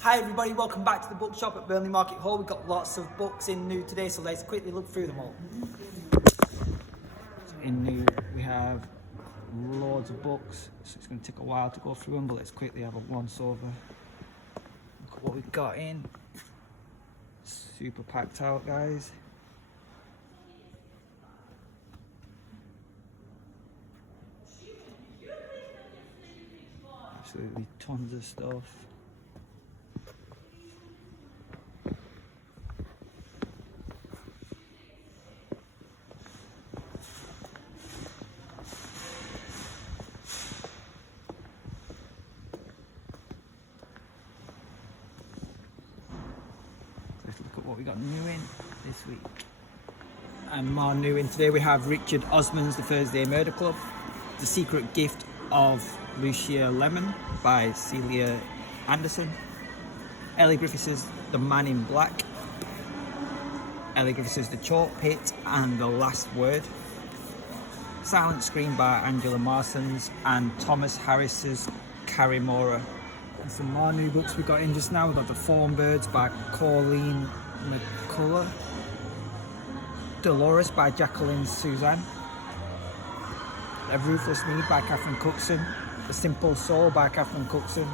Hi everybody, welcome back to the bookshop at Burnley Market Hall. We've got lots of books in new today, so let's quickly look through them all. In new, we have loads of books, so it's going to take a while to go through them, but let's quickly have a once over. Look at what we've got in. Super packed out, guys. Absolutely tons of stuff. Let's look at what we got new in this week. And more new in today, we have Richard Osman's The Thursday Murder Club, The Secret Gift of Lucia Lemon by Celia Anderson, Ellie Griffiths' The Man in Black, Ellie Griffiths' The Chalk Pit and The Last Word, Silent Scream by Angela Marsons, and Thomas Harris's Carrymora. And some more new books we got in just now. We've got The Fawn Birds by Colleen McCullough, Dolores by Jacqueline Suzanne, A Ruthless Need by Catherine Cookson, The Simple Soul by Catherine Cookson,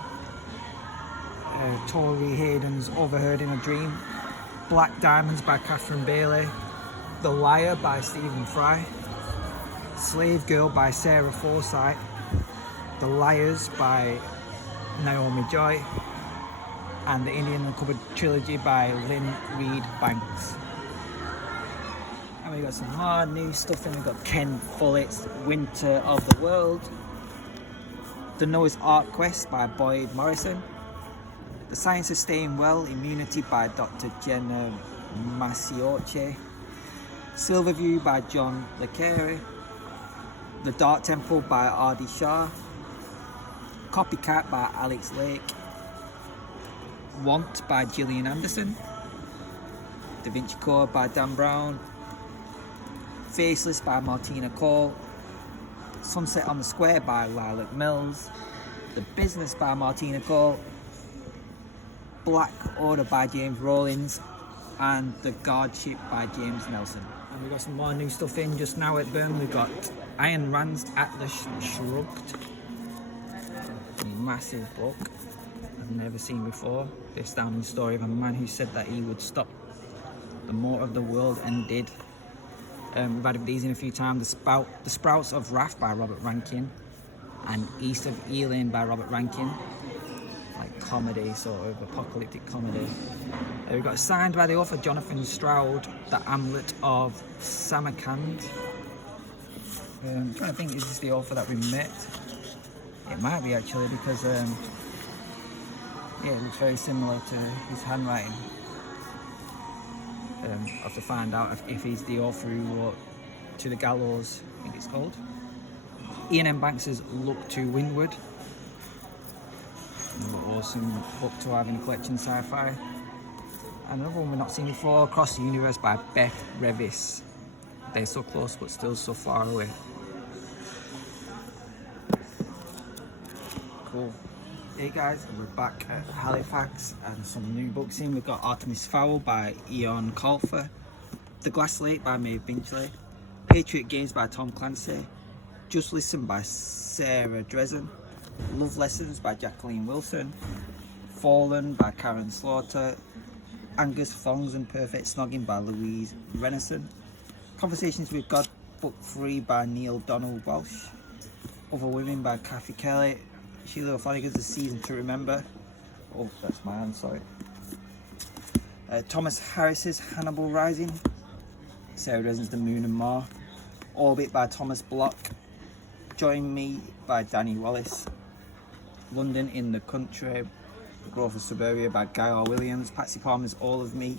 Tori Hayden's Overheard in a Dream, Black Diamonds by Catherine Bailey, The Liar by Stephen Fry, Slave Girl by Sarah Forsyth, The Liars by Naomi Joy, and The Indian in the Cupboard trilogy by Lynn Reed Banks. And we got some more new stuff in. We've got Ken Follett's Winter of the World, The Noah's Ark Quest by Boyd Morrison, The Science of Staying Well, Immunity by Dr. Jenna Masioche, Silverview by John Le Carre, The Dark Temple by R.D. Shah, Copycat by Alex Lake, Want by Gillian Anderson, Da Vinci Code by Dan Brown, Faceless by Martina Cole, Sunset on the Square by Lilac Mills, The Business by Martina Cole, Black Order by James Rollins, and The Guardship by James Nelson. And we've got some more new stuff in just now at Burnley. We've got Ayn Rand's Atlas Shrugged, a massive book I've never seen before. The astounding story of a man who said that he would stop the motor of the world and did. We've had these in a few times. The Sprouts of Wrath by Robert Rankin, and East of Ealing by Robert Rankin. Like comedy, sort of apocalyptic comedy. We've got signed by the author Jonathan Stroud, The Amulet of Samarkand. I'm trying to think, is this the author that we met? It might be actually, because yeah, it looks very similar to his handwriting. I'll have to find out if he's the author who wrote To the Gallows, I think it's called. Ian M. Banks' Look to Windward. Another awesome book to have in a collection, sci-fi. Another one we've not seen before, Across the Universe by Beth Revis. They're so close but still so far away. Cool. Hey guys, we're back at Halifax and some new books in. We've got Artemis Fowl by Eoin Colfer, The Glass Lake by Maeve Binchley, Patriot Games by Tom Clancy, Just Listen by Sarah Dresden, Love Lessons by Jacqueline Wilson, Fallen by Karen Slaughter, Angus Thongs and Perfect Snogging by Louise Renison, Conversations with God Book 3 by Neil Donald Walsh, Other Women by Kathy Kelly, Sheila O'Flanagan's A Season to Remember. Oh, that's my hand, sorry. Thomas Harris's Hannibal Rising, Sarah Dresden's The Moon and More, Orbit by Thomas Block, Join Me by Danny Wallace, London in the Country, The Growth of Suburbia by Guy R. Williams, Patsy Palmer's All of Me,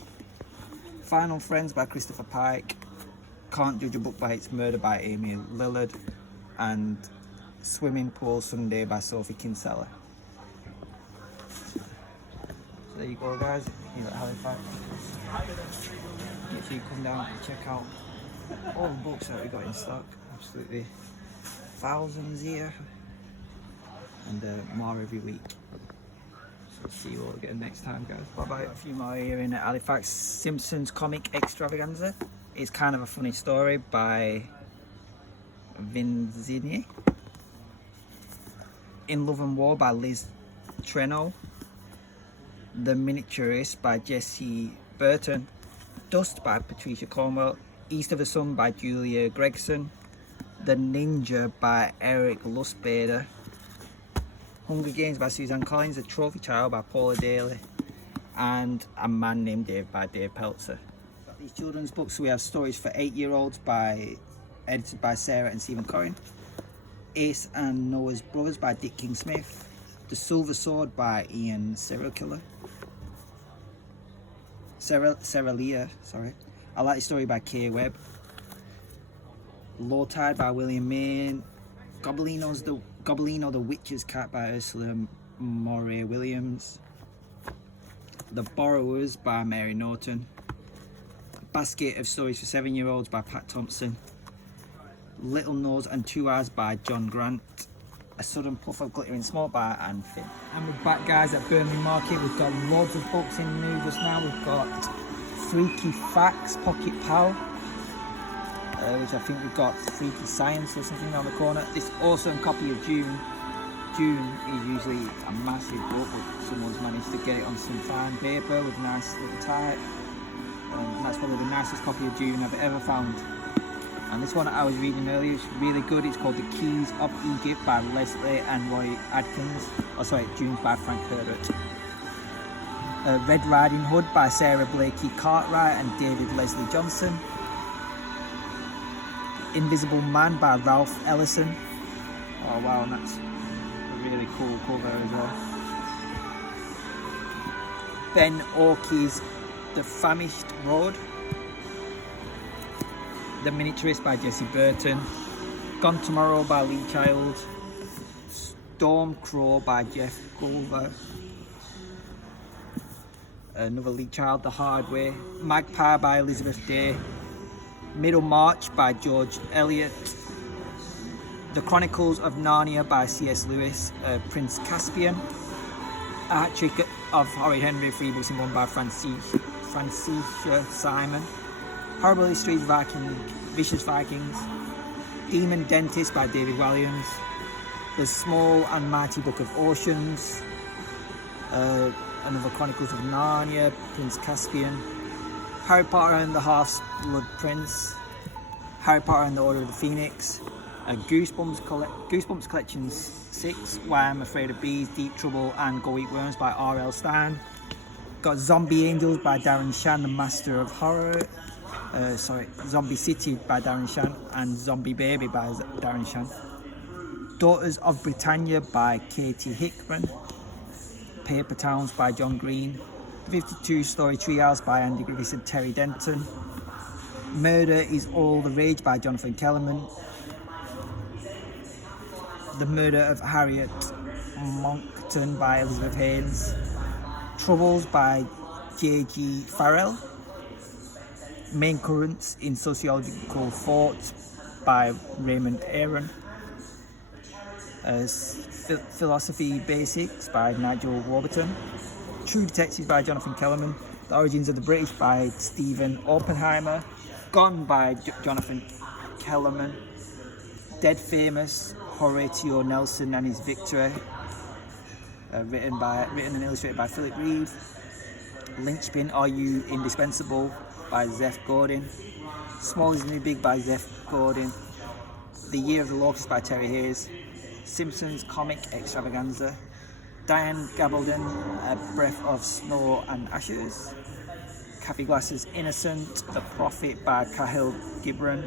Final Friends by Christopher Pike, Can't Judge a Book by Its Murder by Amy Lillard, and Swimming Pool Sunday by Sophie Kinsella. So there you go guys, here at Halifax. Make sure you come down and check out all the books that we got in stock. Absolutely thousands here, and more every week. So see you all again next time, guys. Bye bye. A few more here in Halifax. Simpsons Comic Extravaganza. It's kind of a funny story by Vinzini. In Love and War by Liz Treno. The Miniaturist by Jesse Burton. Dust by Patricia Cornwell. East of the Sun by Julia Gregson. The Ninja by Eric Lustbader. Hunger Games by Suzanne Collins. The Trophy Child by Paula Daly. And A Man Named Dave by Dave Peltzer. These children's books, we have stories for 8-year-olds edited by Sarah and Stephen Corrin. Ace and Noah's Brothers by Dick King Smith. The Silver Sword by Ian Serralkiller. Sarah Leah, sorry. I Like the Story by Kay Webb. Low Tide by William Main. Gobelino the Witch's Cat by Ursula Moray Williams. The Borrowers by Mary Norton. Basket of Stories for 7-year-olds by Pat Thompson. Little Nose and Two Eyes by John Grant. A Sudden Puff of Glittering Smoke by Anne Finn. And we're back, guys, at Burnley Market. We've got loads of books in new just now. We've got Freaky Facts, Pocket Pal, which I think we've got Freaky Science or something around the corner. This awesome copy of June. June is usually a massive book, but someone's managed to get it on some fine paper with a nice little type. And that's probably the nicest copy of June I've ever found. And this one I was reading earlier is really good. It's called The Keys of Egypt by Leslie and Roy Adkins. Oh sorry, June's by Frank Herbert. Red Riding Hood by Sarah Blakey Cartwright and David Leslie Johnson. Invisible Man by Ralph Ellison. Oh wow, and that's a really cool cover as well. Ben Orkey's The Famished Road. The Miniaturist by Jesse Burton. Gone Tomorrow by Lee Child. Storm Crow by Jeff Culver. Another Lee Child, The Hard Way. Magpie by Elizabeth Day. Middlemarch by George Eliot. The Chronicles of Narnia by C.S. Lewis. Prince Caspian. A Hat Trick of Horrid Henry, 3 books in one by Francisca Simon. Horrible Histories of Vicious Vikings. Demon Dentist by David Walliams. The Small and Mighty Book of Oceans. Another Chronicles of Narnia, Prince Caspian. Harry Potter and the Half-Blood Prince. Harry Potter and the Order of the Phoenix. Goosebumps Collection 6, Why I'm Afraid of Bees, Deep Trouble and Go Eat Worms by R.L. Stein. Got Zombie Angels by Darren Shan, the Master of Horror. Zombie City by Darren Shan and Zombie Baby by Darren Shan. Daughters of Britannia by Katie Hickman. Paper Towns by John Green. 52 Story Treehouse by Andy Griffiths and Terry Denton. Murder is All the Rage by Jonathan Kellerman. The Murder of Harriet Monckton by Elizabeth Haynes. Troubles by J.G. Farrell. Main Currents in Sociological Thought by Raymond Aaron. Philosophy Basics by Nigel Warburton. True Detective by Jonathan Kellerman. The Origins of the British by Stephen Oppenheimer. Gone by Jonathan Kellerman. Dead Famous, Horatio Nelson and His Victory. Written and illustrated by Philip Reeve. Lynchpin, Are You Indispensable by Zeph Gordon. Small is the New Big by Zeph Gordon. The Year of the Locust by Terry Hayes. Simpsons Comic Extravaganza. Diane Gabaldon, A Breath of Snow and Ashes. Kathy Glass's Innocent, The Prophet by Cahill Gibran.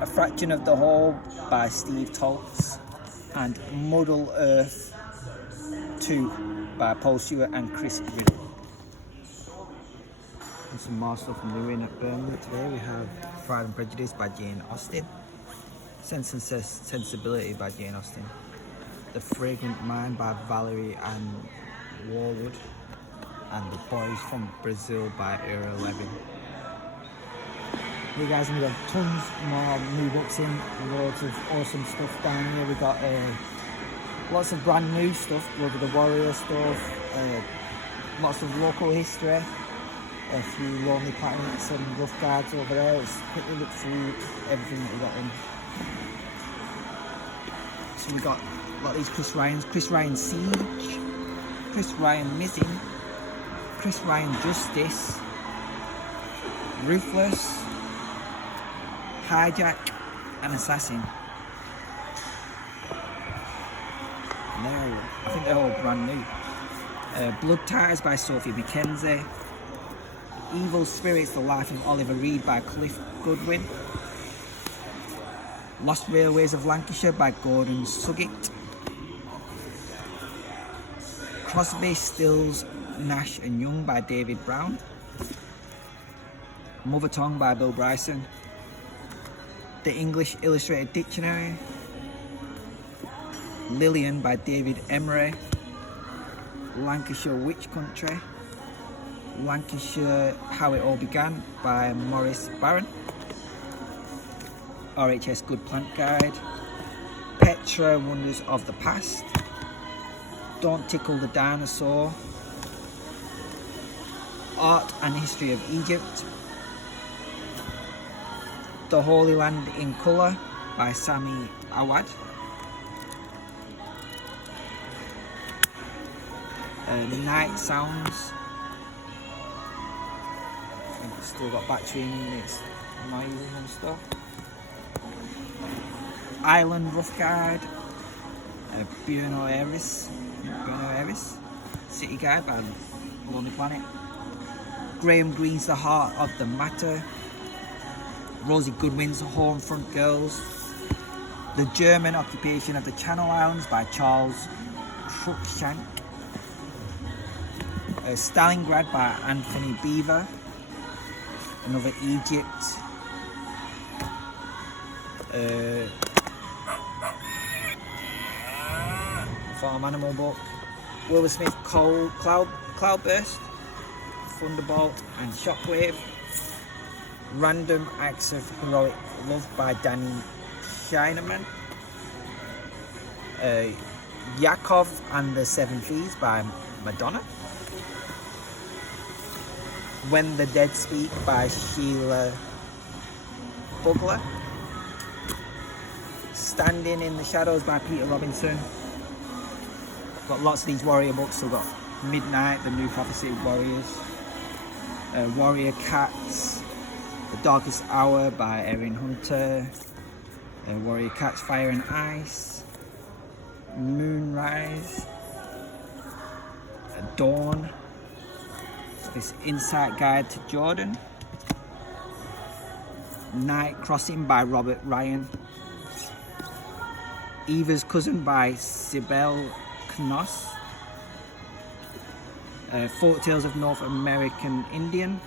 A Fraction of the Whole by Steve Toltz. And Muddle Earth 2 by Paul Stewart and Chris Riddle. And some more stuff new in at Burnley today. We have Pride and Prejudice by Jane Austen. Sense and Sensibility by Jane Austen. The Fragrant Mind by Valerie Ann Warwood. And The Boys from Brazil by Ira Levin. Hey guys, we got tons more new books in, loads of awesome stuff down here. We got lots of brand new stuff. Look at the Warrior stuff, lots of local history. A few lonely planets and rough guards over there. Let's quickly look through everything that we got in. So we got a lot of these Chris Ryans. Chris Ryan Siege, Chris Ryan Missing, Chris Ryan Justice, Ruthless, Hijack, and Assassin. No, I think they're all brand new. Blood Ties by Sophie Mackenzie. Evil Spirits, The Life of Oliver Reed by Cliff Goodwin. Lost Railways of Lancashire by Gordon Suggett. Crosby, Stills, Nash and Young by David Brown. Mother Tongue by Bill Bryson. The English Illustrated Dictionary. Lillian by David Emery. Lancashire Witch Country. Lancashire How It All Began by Maurice Barron. RHS Good Plant Guide. Petra Wonders of the Past. Don't Tickle the Dinosaur. Art and History of Egypt. The Holy Land in Colour by Sami Awad. Night Sounds. It's still got battery in it, it's noisy and stuff. Island Rough Guide. Buenos Aires. City Guide by Lonely Planet. Graham Greene's The Heart of the Matter. Rosie Goodwin's Homefront Girls. The German Occupation of the Channel Islands by Charles Cruikshank. Stalingrad by Anthony Beaver. Another Egypt. Farm Animal book. Wilbur Smith Cloudburst. Thunderbolt and Shockwave. Random Acts of Heroic Love by Danny Shineman. Yakov and the Seven Thieves by Madonna. When the Dead Speak by Sheila Bugler. Standing in the Shadows by Peter Robinson. Got lots of these warrior books. So we've got Midnight, The New Prophecy of Warriors. Warrior Cats. The Darkest Hour by Erin Hunter. Warrior Cats, Fire and Ice. Moonrise. Dawn. This Insight Guide to Jordan. Night Crossing by Robert Ryan. Eva's Cousin by Sibel Knoss. Folktales of North American Indian.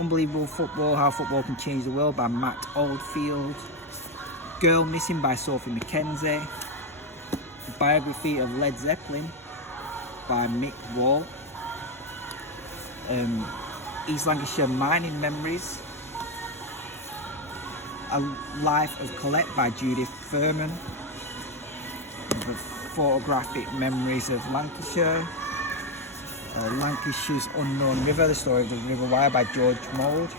Unbelievable Football, How Football Can Change the World by Matt Oldfield. Girl Missing by Sophie Mackenzie. Biography of Led Zeppelin by Mick Wall. East Lancashire Mining Memories. A Life of Colette by Judith Furman. The Photographic Memories of Lancashire. Lancashire's Unknown River, the story of the River Wye by George Mould.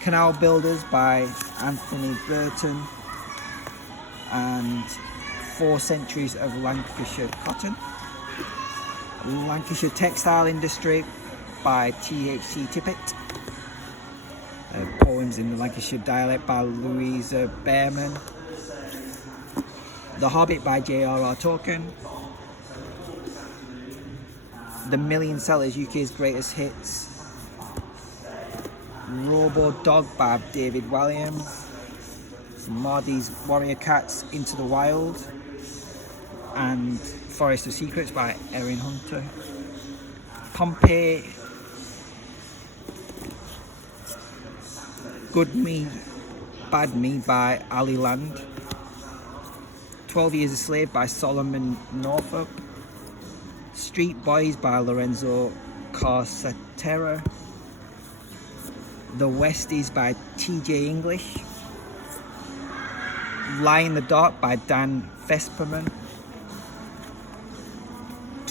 Canal Builders by Anthony Burton. And 4 Centuries of Lancashire Cotton. Lancashire Textile Industry by T.H.C. Tippett. Poems in the Lancashire Dialect by Louisa Behrman. The Hobbit by J.R.R. Tolkien. The Million Sellers, UK's Greatest Hits. Robo Dog by David Walliams. Mardy's Warrior Cats, Into the Wild. And Forest of Secrets by Erin Hunter. Pompeii. Good Me, Bad Me by Ali Land. 12 Years a Slave by Solomon Northup. Street Boys by Lorenzo Carcetera. The Westies by T.J. English. Lie in the Dark by Dan Vesperman.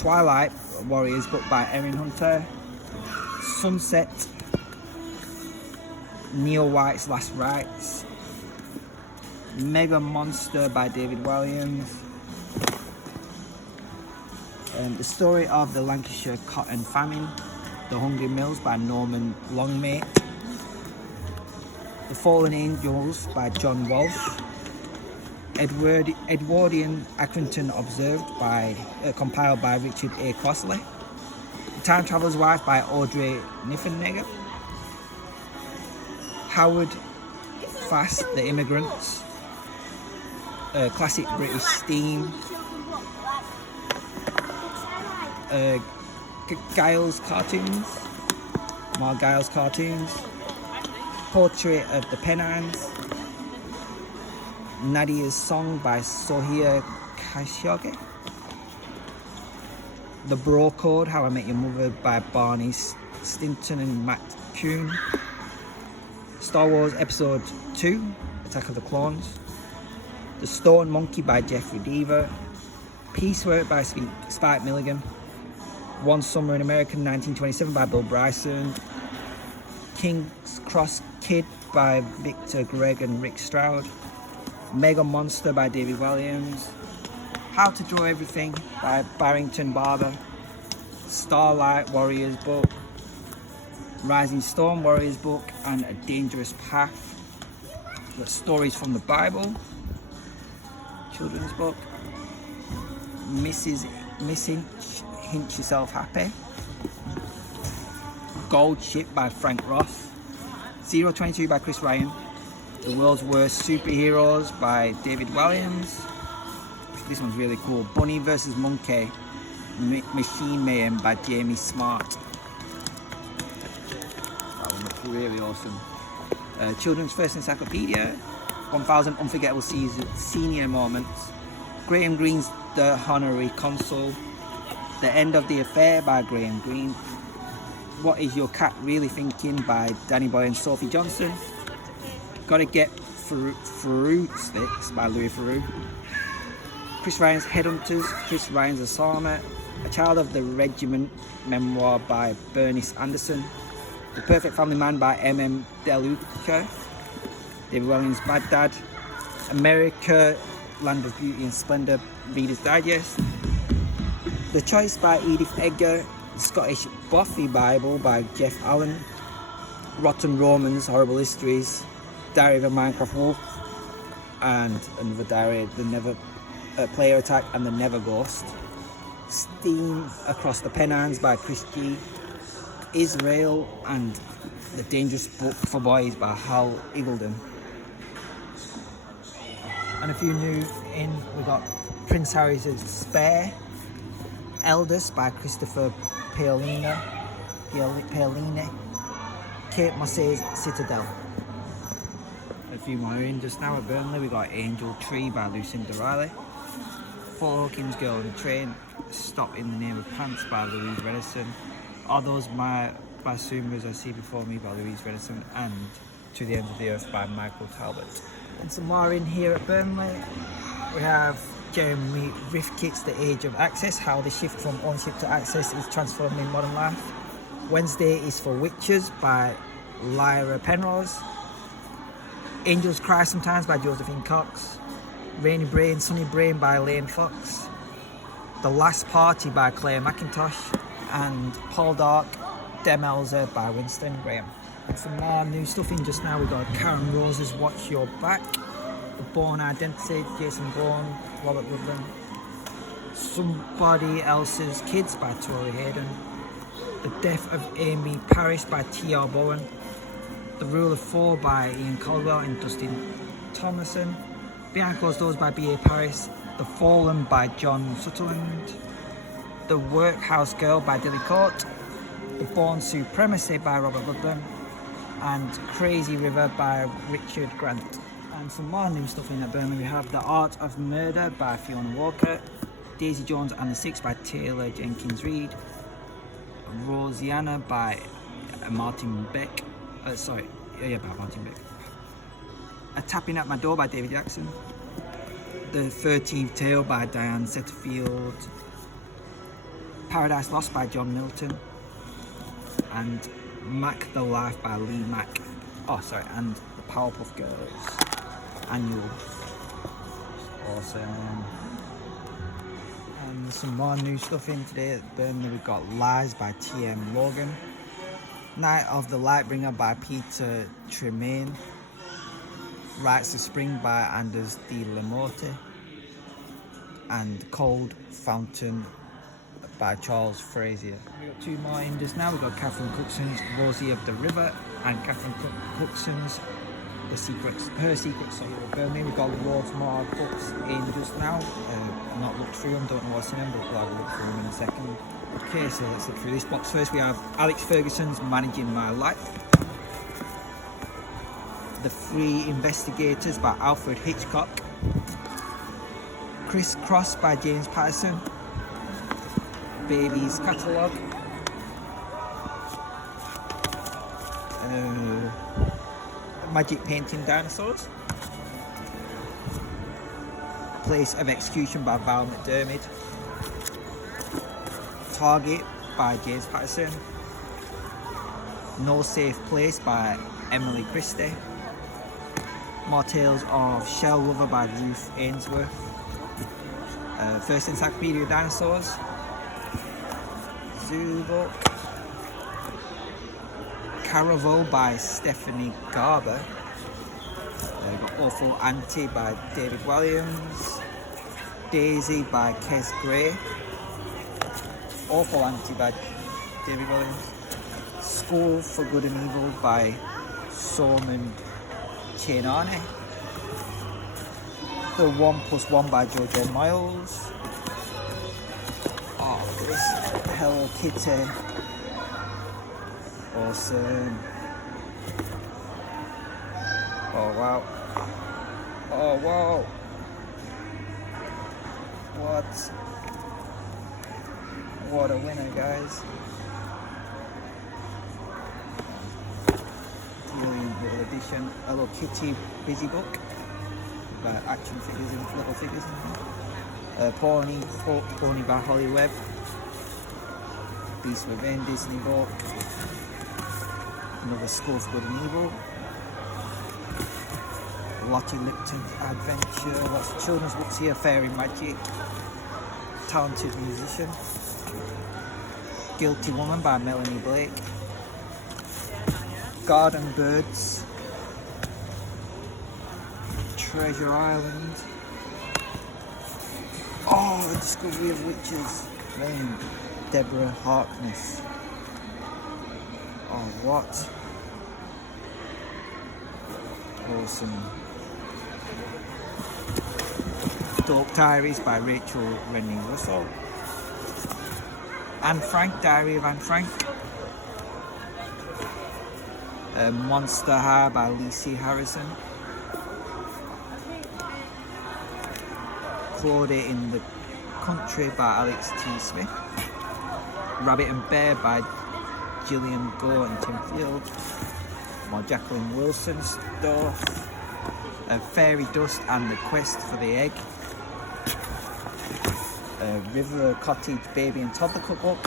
Twilight Warriors book by Erin Hunter. Sunset, Neil White's Last Rites. Mega Monster by David Walliams. The Story of the Lancashire Cotton Famine, The Hungry Mills by Norman Longmate. The Fallen Angels by John Walsh. Edwardian Accrington Observed compiled by Richard A. Crossley. The Time Traveller's Wife by Audrey Niffenegger. Howard Fast, The Immigrants. Classic British Steam. Giles cartoons. More Giles cartoons. Portrait of the Pennines. Nadia's Song by Sohia Khashoggi. The Bro Code, How I Met Your Mother by Barney Stinson and Matt Kuhn. Star Wars Episode 2, Attack of the Clones. The Stone Monkey by Jeffrey Deaver. Piecework by Spike Milligan. One Summer in America 1927 by Bill Bryson. King's Cross Kid by Victor Gregg and Rick Stroud. Mega Monster by David Walliams. How to Draw Everything by Barrington Barber. Starlight Warriors book. Rising Storm Warriors book and A Dangerous Path. The Stories from the Bible. Children's book. Miss Hinch Yourself Happy. Gold Ship by Frank Ross. 022 by Chris Ryan. The World's Worst Superheroes by David Walliams. This one's really cool. Bunny vs. Monkey. Machine Mayhem by Jamie Smart. That one looks really awesome. Children's First Encyclopedia. 1000 Unforgettable Senior Moments. Graham Greene's The Honorary Consul. The End of the Affair by Graham Greene. What Is Your Cat Really Thinking by Danny Boy and Sophie Johnson. Gotta Get Fruit Sticks by Louis Theroux. Chris Ryan's Headhunters, Chris Ryan's Osama. A Child of the Regiment memoir by Bernice Anderson. The Perfect Family Man by M.M. DeLuca. David Walliams' Bad Dad. America, Land of Beauty and Splendour, Reader's Digest. The Choice by Edith Edgar. The Scottish Buffy Bible by Jeff Allen. Rotten Romans, Horrible Histories. Diary of a Minecraft Wolf. And another diary, The Never Player Attack and The Never Ghost. Steam Across the Pennines by Chris G. Israel and The Dangerous Book for Boys by Hal Eagledon. And a few new in, we got Prince Harry's Spare. Eldest by Christopher Paolini. Kate Moss's Citadel. A few more in just now at Burnley. We got Angel Tree by Lucinda Riley. Paul Hawkins' Girl on the Train. Stop in the Name of Pants by Louise Redison. All Those My Basumas I See Before Me by Louise Redison. And To the End of the Earth by Michael Talbot. And some more in here at Burnley. We have Jeremy Rifkin's The Age of Access, How the Shift from Ownership to Access is Transforming Modern Life. Wednesday is for Witches by Lyra Penrose. Angels Cry Sometimes by Josephine Cox. Rainy Brain, Sunny Brain by Lane Fox. The Last Party by Claire McIntosh. And Paul Dark, Demelza by Winston Graham. And some more new stuff in just now. We've got Karen Rose's Watch Your Back. The Born Identity, Jason Bourne, Robert Woodland. Somebody Else's Kids by Tori Hayden. The Death of Amy Parrish by T.R. Bowen. The Rule of Four by Ian Caldwell and Dustin Thomason. Behind Closed Doors by B.A. Paris. The Fallen by John Sutherland. The Workhouse Girl by Dilly Court. The Born Supremacy by Robert Ludlum. And Crazy River by Richard Grant. And some more new stuff in at Burnley. We have The Art of Murder by Fiona Walker. Daisy Jones and the Six by Taylor Jenkins Reid. Rosianna by Martin Beck. By Martin Beck. A Tapping at My Door by David Jackson. The 13th Tale by Diane Setterfield. Paradise Lost by John Milton, and Mac the Life by Lee Mack. Oh, sorry, and the Powerpuff Girls Annual. Awesome. And some more new stuff in today at Burnley. We've got Lies by T.M. Logan, Night of the Lightbringer by Peter Tremaine, Rites of Spring by Anders D. Lamotte, and Cold Fountain by Charles Frazier. We've got two more in just now. We've got Catherine Cookson's Rosie of the River and Catherine Cookson's Her Secrets of Burnley. We've got loads more books in just now. I've not looked through them, don't know what's in them, but we'll have a look through them in a second. Okay, so let's look through this box first. We have Alex Ferguson's Managing My Life, The Three Investigators by Alfred Hitchcock, Criss Cross by James Patterson, Baby's Catalogue, Magic Painting Dinosaurs, Place of Execution by Val McDermid, Target by James Patterson, No Safe Place by Emily Christie, More Tales of Shell Lover by Ruth Ainsworth, First Encyclopedia of Dinosaurs, Zoo Book, Caraval by Stephanie Garber, we've got Awful Auntie by David Williams, Daisy by Kes Gray, Awful Auntie by David Williams, School for Good and Evil by Solomon Chainani, The 1+1 by Jojo Miles. Oh, look at this. Hello Kitty. Awesome. Oh wow. Oh wow. What a winner, guys. Brilliant little edition. Hello Kitty busy book. Got action figures and little figures in there. Pony by Holly Webb. Beast Within Disney book. Another School for Good and Evil. Lottie Lipton's Adventure. Lots of children's books here. Fairy Magic. Talented Musician. Guilty Woman by Melanie Blake. Garden Birds. Treasure Island. Oh, The Discovery of Witches. Name Deborah Harkness. Oh, what? Awesome. Dope Diaries by Rachel Rennie Russell. Anne Frank, Diary of Anne Frank. Monster High by Lacey Harrison. Claudia in the Country by Alex T. Smith. Rabbit and Bear by Gillian Gore and Tim Field. More Jacqueline Wilson stuff. Fairy Dust and the Quest for the Egg. River Cottage Baby and Toddler Cookbook.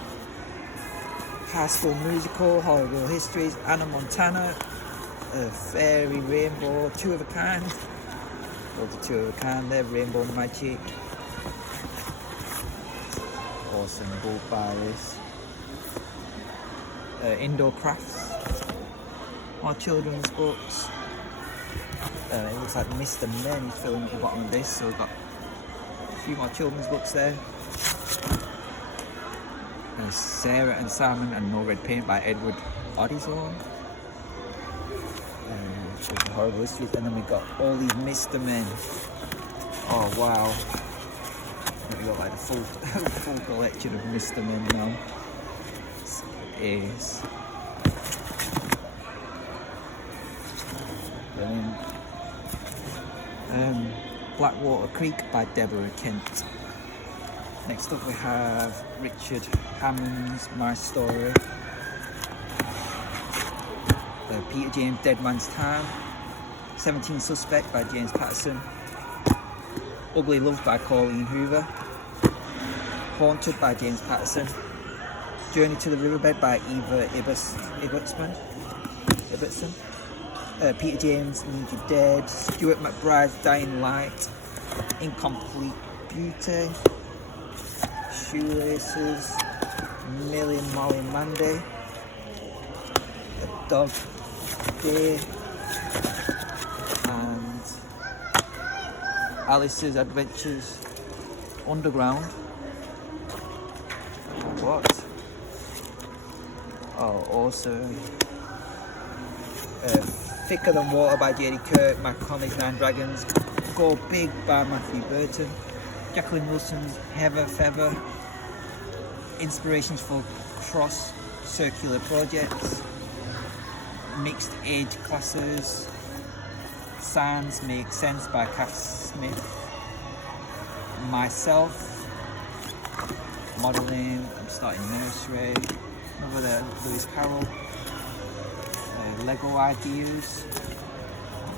High School Musical, Horrible Histories, Anna Montana, Fairy Rainbow, Two of a Kind. Love the Two of a Kind there, Rainbow Magic. Awesome book by this. Indoor Crafts. More children's books. It looks like Mr. Men is filling at the bottom of this, so we've got a few more children's books there. Sarah and Simon and No Red Paint by Edward Odizon. The Horrible Histories, and then we've got all these Mr. Men. Oh wow. We've got like a full collection of Mr. Men now. Is Blackwater Creek by Deborah Kent. Next up we have Richard Hammond's My Story. Peter James Dead Man's Time. 17 Suspect by James Patterson. Ugly Love by Colleen Hoover. Haunted by James Patterson. Journey to the Riverbed by Eva Ibbotson. Peter James, Need You Dead. Stuart McBride's Dying Light. Incomplete Beauty. Shoelaces. Millie Molly Mandy. A Dog Day. And Alice's Adventures Underground. What? Oh, awesome. Thicker Than Water by J.D. Kirk, My Comic Nine Dragons, Go Big by Matthew Burton, Jacqueline Wilson's Heather Feather, Inspirations for Cross Circular Projects, Mixed Age Classes, Signs Make Sense by Kath Smith, Myself, Modelling, I'm starting nursery, another there, Lewis Carroll, Lego Ideas,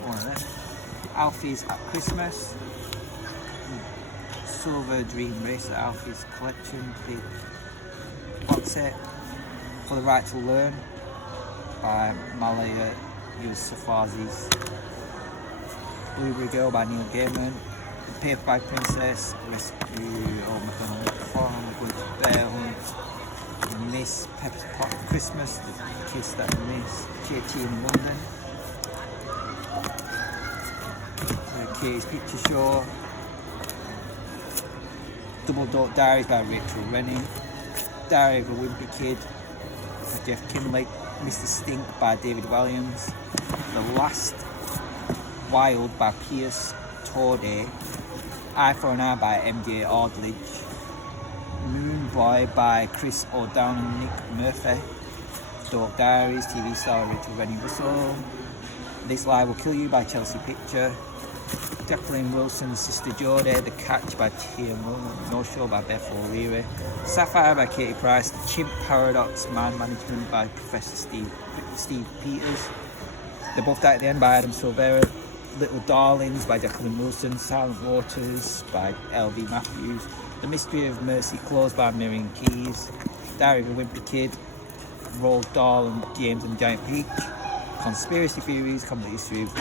one of them, Alfie's at Christmas, Silver Dream Racer, Alfie's Collection, big box set, For the Right to Learn by Malaya Yousafzai's, Blueberry Girl by Neil Gaiman, The Paperback Princess, Rescue Old MacDonald Farm, Good Bear Hunt, Miss Pepper's Pot Christmas, The Kiss That Miss, JT in London, Katie's Picture Show, Double Dot Diaries by Rachel Rennie, Diary of a Wimpy Kid by Jeff Kinley, Mr. Stink by David Williams, The Last Wild by Piers Torday, Eye for an Eye by MJ Aldridge, Moon Boy by Chris O'Dowd and Nick Murphy, Dark Diaries, TV star Rachel Rennie Russell, This Lie Will Kill You by Chelsea Pitcher, Jacqueline Wilson's Sister Jodie, The Catch by Tia No Show by Beth O'Leary, Sapphire by Katie Price, The Chimp Paradox, Man Management by Professor Steve Peters, They Both Die at the End by Adam Silvera, Little Darlings by Jacqueline Wilson, Silent Waters by L.V. Matthews, The Mystery of Mercy Close by Miriam Keys, Diary of a Wimpy Kid, Roald Dahl and James and the Giant Peach, Conspiracy Theories, Complete History of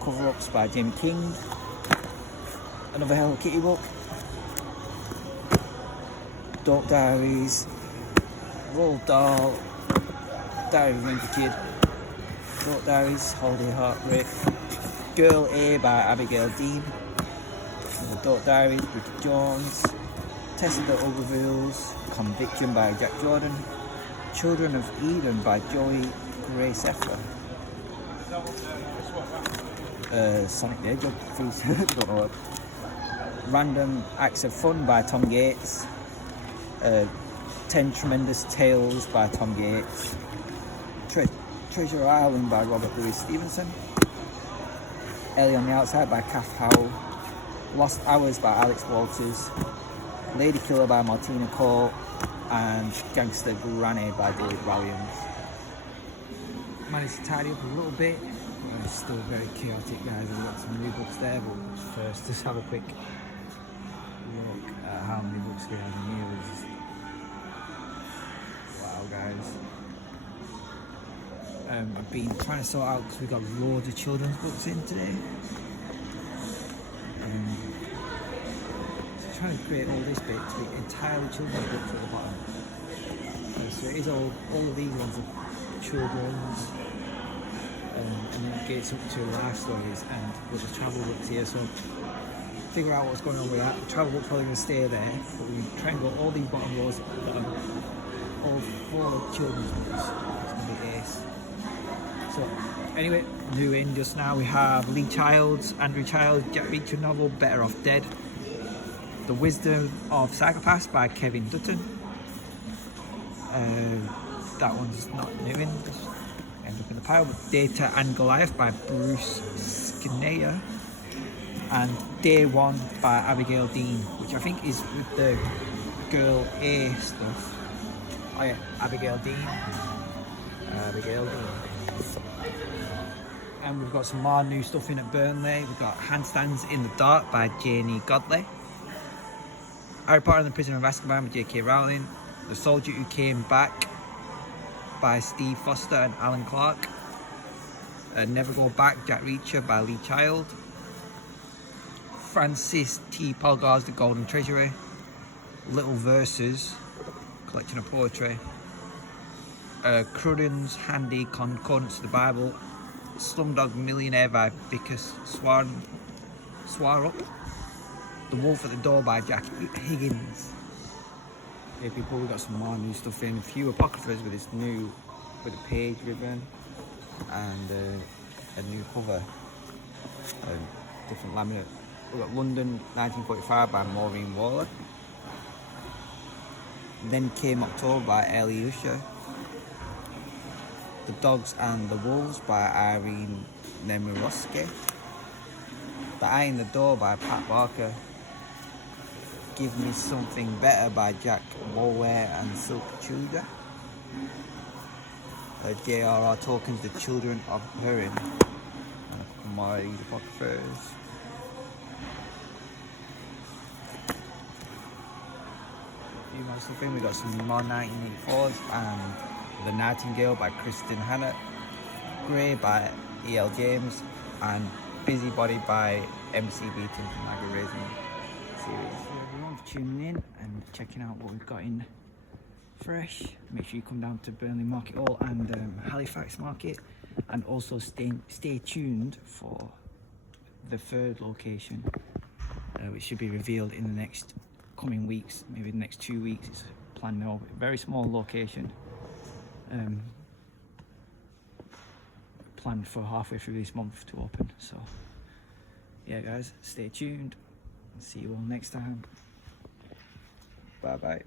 Cover-Ups by Jamie King, another Hello Kitty book, Dark Diaries, Roald Dahl, Diary of a Wimpy Kid, Dark Diaries, Holiday Heartbreak, Girl A by Abigail Dean, Dark Diaries, Bridget Jones, Tessa the Overvilles, Conviction by Jack Jordan, Children of Eden by Joey Grace Effer, Sonic the Hedgehog, don't know what. Random Acts of Fun by Tom Gates, 10 Tremendous Tales by Tom Gates, Treasure Island by Robert Louis Stevenson, Ellie on the Outside by Kath Howell, Lost Hours by Alex Walters, Lady Killer by Martina Cole, and Gangster Granny by David Williams. Managed to tidy up a little bit, but it's still very chaotic, guys. We've got some new books there, but first just have a quick look at how many books we have in here. Wow, guys. I've been trying to sort out because we've got loads of children's books in today. So trying to create all this bit to be entirely children's books at the bottom. So it is all of these ones are children's, and then it gets up to life stories and with the travel books here. So figure out what's going on with that. The travel book's probably going to stay there, but we can try and go all these bottom rows that are all 4 children's books. It's going to be ace. So anyway, new in just now we have Lee Childs, Andrew Childs, Jack Reacher novel Better Off Dead, The Wisdom of Psychopaths by Kevin Dutton. That one's not new in, just end up in the pile. Data and Goliath by Bruce Skinner, and Day One by Abigail Dean, which I think is with the Girl A stuff. Oh yeah, Abigail Dean. And we've got some more new stuff in at Burnley. We've got Handstands in the Dark by Janie Godley. Harry Potter and the Prisoner of Azkaban by J.K. Rowling. The Soldier Who Came Back by Steve Foster and Alan Clark. Never Go Back, Jack Reacher by Lee Child. Francis T. Polgar's The Golden Treasury. Little Verses, collection of poetry. Crudden's Handy Concordance to the Bible. Slumdog Millionaire by Vickers Swarup. The Wolf at the Door by Jack Higgins. Hey people, we got some more new stuff in. A few apocryphas with a page ribbon and a new cover. Different laminate. We've got London 1945 by Maureen Waller. Then Came October by Ellie Usher. The Dogs and the Wolves by Irene Nemirovsky. The Eye in the Door by Pat Barker. Give Me Something Better by Jack Walware and Silk Tudor. J.R.R. Tolkien's The Children of Hurin. And a couple more of these apocryphas. We got some more 1984s and The Nightingale by Kristen Hannah, Grey by E.L. James, and Busybody by MC Beaton from Maggie Raisin series. Thank you everyone for tuning in and checking out what we've got in fresh. Make sure you come down to Burnley Market Hall and Halifax Market, and also stay tuned for the third location, which should be revealed in the next coming weeks, maybe the next 2 weeks. It's planned now. Very small location, planned for halfway through this month to open. So yeah guys, stay tuned and see you all next time. Bye bye.